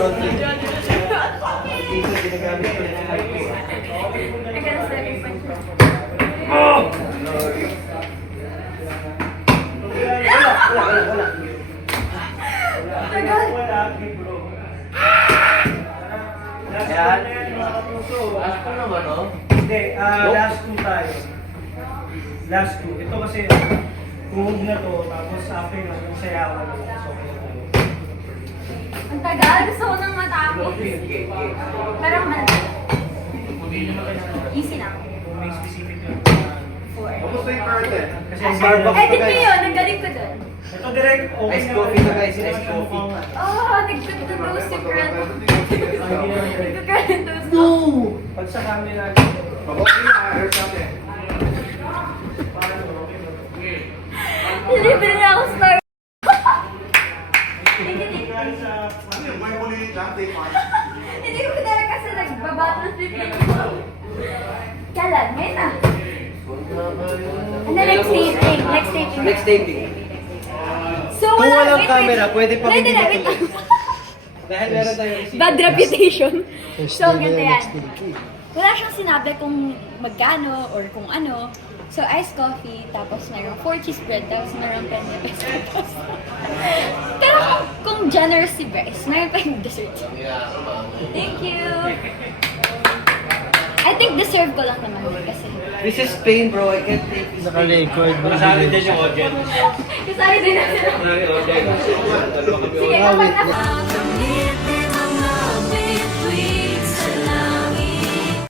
onti. Dito, ginagamit ko yung mic ko. I gotta step in front. Wala. Tagal. Ayan. Last ko naman, no? Hindi, last two tayo. Last two. Ito kasi, tuhog na to, tapos after na, yung sayawan. So, Ang tagal. Gusto ko nang matapos. Pero easy lang. kung may specific yun. 4. Kamusta yung curtain? Kasi Starbucks. Edit ko yun. Ang galing ko dun. ito direct, okay Ice na. coffee na guys, ice coffee. Oh, nagtuturo si Kurt. Nagtuturo yung toast. No! Pag sa camera, Okay na, here's something. Libre niya ako Starbucks. Thank you. Ano yun, may muli lang, take one. Hindi ko talaga kasi nagbabattle flip lang. Kailan? Ngayon na. Ano next taping? Next taping. Next taping. So Kung walang wait, camera, wait. pwede pa Wait, hindi wait, wait. Dahil meron tayong receipt. Bad reputation. So, ganito yan. Wala siyang sinabi kung magkano or kung ano. So, iced coffee, tapos mayroong 4 cheese bread, tapos mayroong penny pesto. Pero kung generous si Bryce, mayroon pa yung dessert. Thank you! I think deserve ko lang naman kasi. This is Spain, bro. I can't take this. Naka-record. Kasali dyan yung audience. Kasali din na sila. Sige, kapag na...